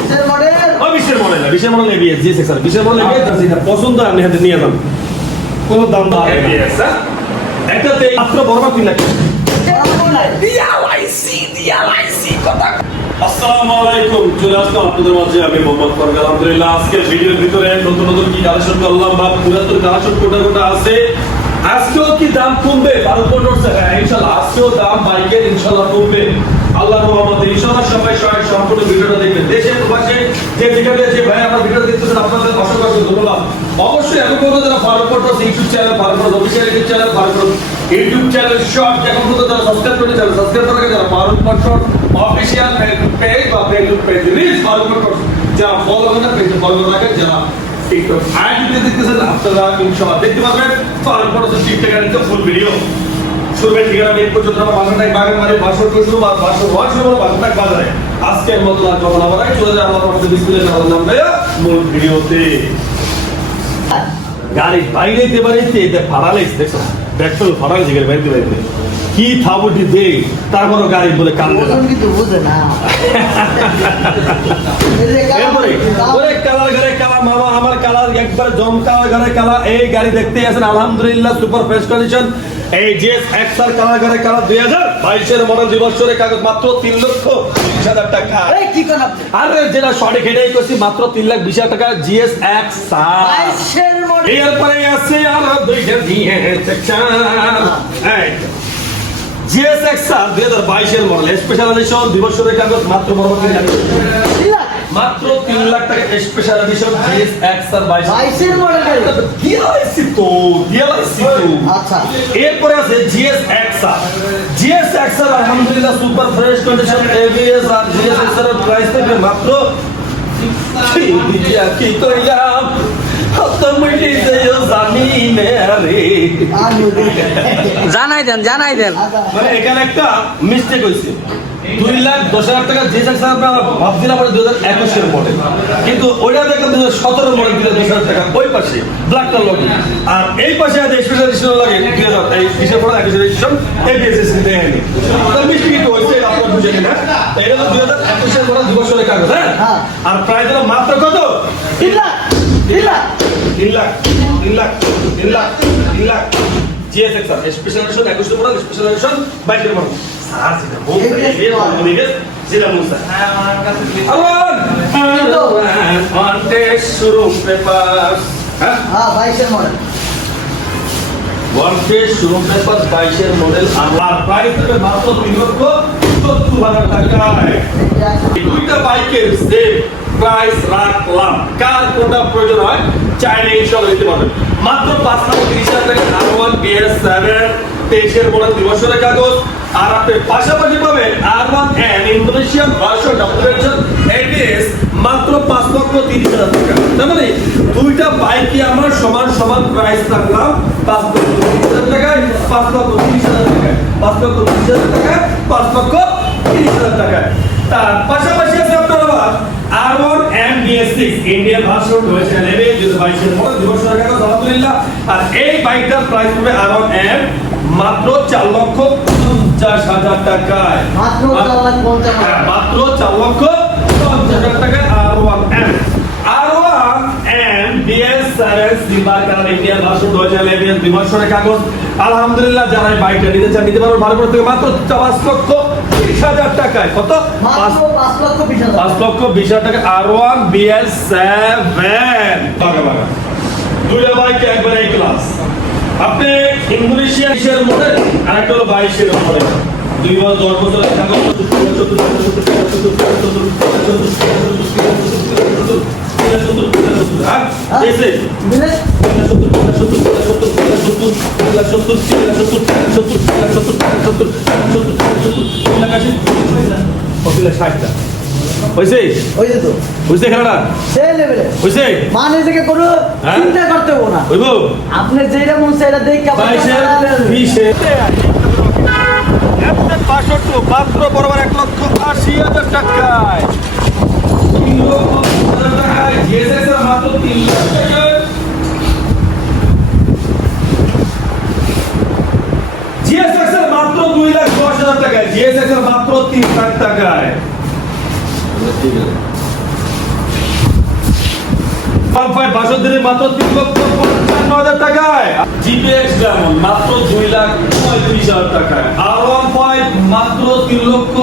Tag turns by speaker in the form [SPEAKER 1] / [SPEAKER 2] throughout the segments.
[SPEAKER 1] বিশের মডেল
[SPEAKER 2] ও বিশের মডেল বিশের মডেল এবিএস জি স্যার বিশের মডেল এবিএস আছে পছন্দ আপনি হাতে নিয়ে যান। কোনো দাম না এবিএস হ্যাঁ? একটাতে মাত্র বরবাদ তিন লাখ আসসালামু আলাইকুম চলে আসলাম আপনাদের মাঝে। আমি মোহাম্মদ আলহামদুলিল্লাহ। আজকের ভিডিওর ভিতরে নতুন নতুন কি কালেকশন করলাম বা পুরাতন কালেকশন কোটা কোটা আছে আজকেও কি দাম কমবে? বারো পনেরো হ্যাঁ ইনশাল্লাহ, আজকেও দাম বাইকের ইনশাল্লাহ কমবে। আল্লাহ রহমতে, ইনশাল্লাহ সবাই সবাই সম্পূর্ণ ভিডিওটা দেখবেন। দেশে প্রবাসে যে যেখানে যে ভাই আমার ভিডিও দেখতেছেন, আপনাদের অসংখ্য ধন্যবাদ। অবশ্যই এখন পর্যন্ত যারা ফলো করতেছে ইউটিউব চ্যানেল করতে অফিসিয়াল ইউটিউব চ্যানেল করতে ইউটিউব চ্যানেল শর্ট এখন পর্যন্ত যারা সাবস্ক্রাইব করে চ্যানেল সাবস্ক্রাইব করে যারা Faruk short official Facebook page বা ফেসবুক পেজ রিলস ফলো করতে যারা ফলো করে পেজ ফলো করে, যারা টিকটক আইডিতে দেখতেছেন আপনারা ইনশাআল্লাহ দেখতে পাবেন ফলো করতে টিকটক আইডিতে ফুল ভিডিও শুরুবেন ঠিকানা পর্যন্ত আমার বাসাটাই বাগান বাসর শুরু আর বাসর হওয়ার শুরু বাজারে। আজকের মতো আর কথা না চলে যায় আমার মধ্যে ডিসপ্লে নাম নাম মূল ভিডিওতে গাড়ি বাইরে দিতে পারে এতে ভাড়া লেগেছে দেখছ দেখছ ভাড়া লেগে বাইরে বাইরে কি থাবুটি দে তারপরও গাড়ি বলে কান
[SPEAKER 1] কিন্তু বুঝে না।
[SPEAKER 2] এরপরে কালার ঘরে কালা মামা আমার একবার জম কালার ঘরে কালা এই গাড়ি দেখতে আছেন আলহামদুলিল্লাহ সুপার ফ্রেশ কন্ডিশন এই জিএস এক্সআর কালার ঘরে কালা দুই হাজার বাইশের মডেল দুই বছরের কাগজ মাত্র তিন লক্ষ বিশ হাজার টাকা।
[SPEAKER 1] এই কি
[SPEAKER 2] আরে যেটা সঠিক এটাই করছি মাত্র তিন লাখ বিশ হাজার টাকা জিএস
[SPEAKER 1] বাইশের
[SPEAKER 2] এরপরে আছে আর দুইটা দিয়ে জিএস এক্সআর দুই হাজার বাইশের মডেল স্পেশাল এডিশন দুই বছরের কাগজ মাত্র বড় মাত্র তিন লাখ টাকা স্পেশাল এডিশন জিএস এক্সআর বাইশ
[SPEAKER 1] বাইশের মডেল
[SPEAKER 2] দিয়ালাইছি তো দিয়ালাইছি তো।
[SPEAKER 1] আচ্ছা।
[SPEAKER 2] এরপরে আছে জিএস এক্সআর জিএস এক্সআর আলহামদুলিল্লাহ সুপার ফ্রেশ কন্ডিশন এবিএস আর জিএস এক্সআর এর প্রাইস থাকবে মাত্র কি দিয়া কি কইলাম
[SPEAKER 3] জানাই দেন জানাই দেন।
[SPEAKER 2] মানে এখানে একটা মিস্টেক হয়েছে দুই লাখ দশ হাজার টাকা যে চাকরি আপনারা ভাবছিলাম দুই হাজার একুশের মডেল কিন্তু ওইটা দেখলাম দুই হাজার সতেরো মডেল দুই দশ হাজার টাকা। ওই পাশে ব্ল্যাক কালার লগে আর এই পাশে আছে স্পেশাল লাগে দুই হাজার এই একুশের এই বিএসএস মিস্টেক একটু হয়েছে? আপনারা বুঝে হ্যাঁ? এটা তো দুই হাজার একুশের মডেল দু বছরের কাগজ হ্যাঁ?
[SPEAKER 1] হ্যাঁ।
[SPEAKER 2] আর প্রায় দিলাম মাত্র কত?
[SPEAKER 1] তিন লাখ। তিন লাখ।
[SPEAKER 2] তিন লাখ। তিন লাখ। তিন লাখ। তিন lakh. GS XR special edition একুশের মডেল স্পেশাল এডিশন বাইশের মডেল স্যার যেটা বলতে যেটা বলছে আলোন অন টেস্ট শুরু পেপার হ্যাঁ?
[SPEAKER 1] হ্যাঁ বাইশের মডেল
[SPEAKER 2] ওয়ান টেস্ট শুরু পেপার বাইশের মডেল আমার প্রাইস হবে মাত্র তিন লক্ষ সত্তর হাজার এই দুইটা বাইকের সেম প্রাইস রাখলাম। কার কোনটা প্রয়োজন হয়? চাইলে ইনশাল্লাহ দিতে পারবেন মাত্র পাঁচ লক্ষ তিরিশ হাজার টাকা আর বিএস সেভেন তেইশের মডেল দুই কাগজ, আর আপনি পাশাপাশি পাবেন আর এন ইন্দোনেশিয়ান ভার্সন ডকুমেন্টেশন এবিএস মাত্র পাঁচ লক্ষ তিরিশ হাজার টাকা। তার মানে দুইটা বাইকই আমার সমান সমান প্রাইস রাখলাম পাঁচ লক্ষ তিরিশ হাজার টাকায়, পাঁচ লক্ষ তিরিশ হাজার টাকায়, পাঁচ লক্ষ তিরিশ হাজার টাকায়, পাঁচ লক্ষ তিরিশ হাজার টাকায়। তার পাশাপাশি আছে আপনার আবার R one M BS six Indian version রয়েছে নেবে যদি বাইশের মডেল বছর টাকা আলহামদুলিল্লাহ আর এই বাইকটার প্রাইস হবে আর ওয়ান এম মাত্র চার লক্ষ পঞ্চাশ হাজার টাকায়।
[SPEAKER 1] মাত্র চার।
[SPEAKER 2] হ্যাঁ, লক্ষ পঞ্চাশ হাজার টাকায় R one M R one M BS seven silver colour Indian version রয়েছে নেবে বছরের কাগজ। আলহামদুলিল্লাহ যারা বাইকটা নিতে চান নিতে পারবেন ভালো থেকে মাত্র পাঁচ লক্ষ তিরিশ হাজার টাকায়। কত? পাঁচ
[SPEAKER 1] লক্ষ বিশ হাজার।
[SPEAKER 2] পাঁচ লক্ষ বিশ হাজার টাকা আর ওয়ান বিএস সেভেন দুইটা বাইক একবার এই ক্লাস আপনি ইন্দোনেশিয়া বিশের মডেল আর একটা হলো বাইশের মডেল দুই বছর দশ বছর। হয়েছে
[SPEAKER 1] ওই যে তো
[SPEAKER 2] বুঝতে খেলাটা
[SPEAKER 1] সে লেভেলে
[SPEAKER 2] হয়েছে
[SPEAKER 1] থেকে কোনো? চিন্তা করতে হব না
[SPEAKER 2] হইব
[SPEAKER 1] আপনার যেটা মন চাই এটা দেখে আপনি
[SPEAKER 2] বিশে পাঁচশো মাত্র বরাবর এক লক্ষ আশি হাজার টাকায় তিন লক্ষ হাজার টাকায় GSX এর মাত্র তিন লাখ টাকায় এর মাত্র তিন লাখ টাকায়। ঠিক আছে কনফাইট বাসন্তীর মাত্র তিন লক্ষ পঞ্চান্ন হাজার টাকায়। জিপিএক্স ডায়মন্ড মাত্র দুই লাখ পঁয়ত্রিশ হাজার টাকায়। আর ওয়ান পয়েন্ট মাত্র তিন লক্ষ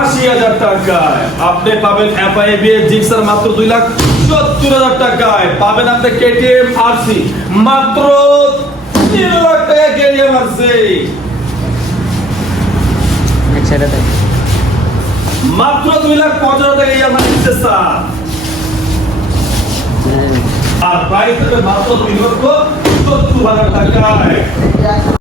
[SPEAKER 2] আশি হাজার টাকায়। আপনি পাবেন এফআইবি জিক্সার মাত্র দুই লাখ সত্তর হাজার টাকায়। পাবেন আপনি কেটিএম আরসি মাত্র তিন লাখ টাকা কেটিএম আরসি
[SPEAKER 3] ছেড়ে দেয়।
[SPEAKER 2] মাত্র দুই লাখ পঞ্চাশ টাকা ইয়ার দিচ্ছে স্যার। আর প্রাইস মাত্র দুই লক্ষ সত্তর হাজার টাকায়।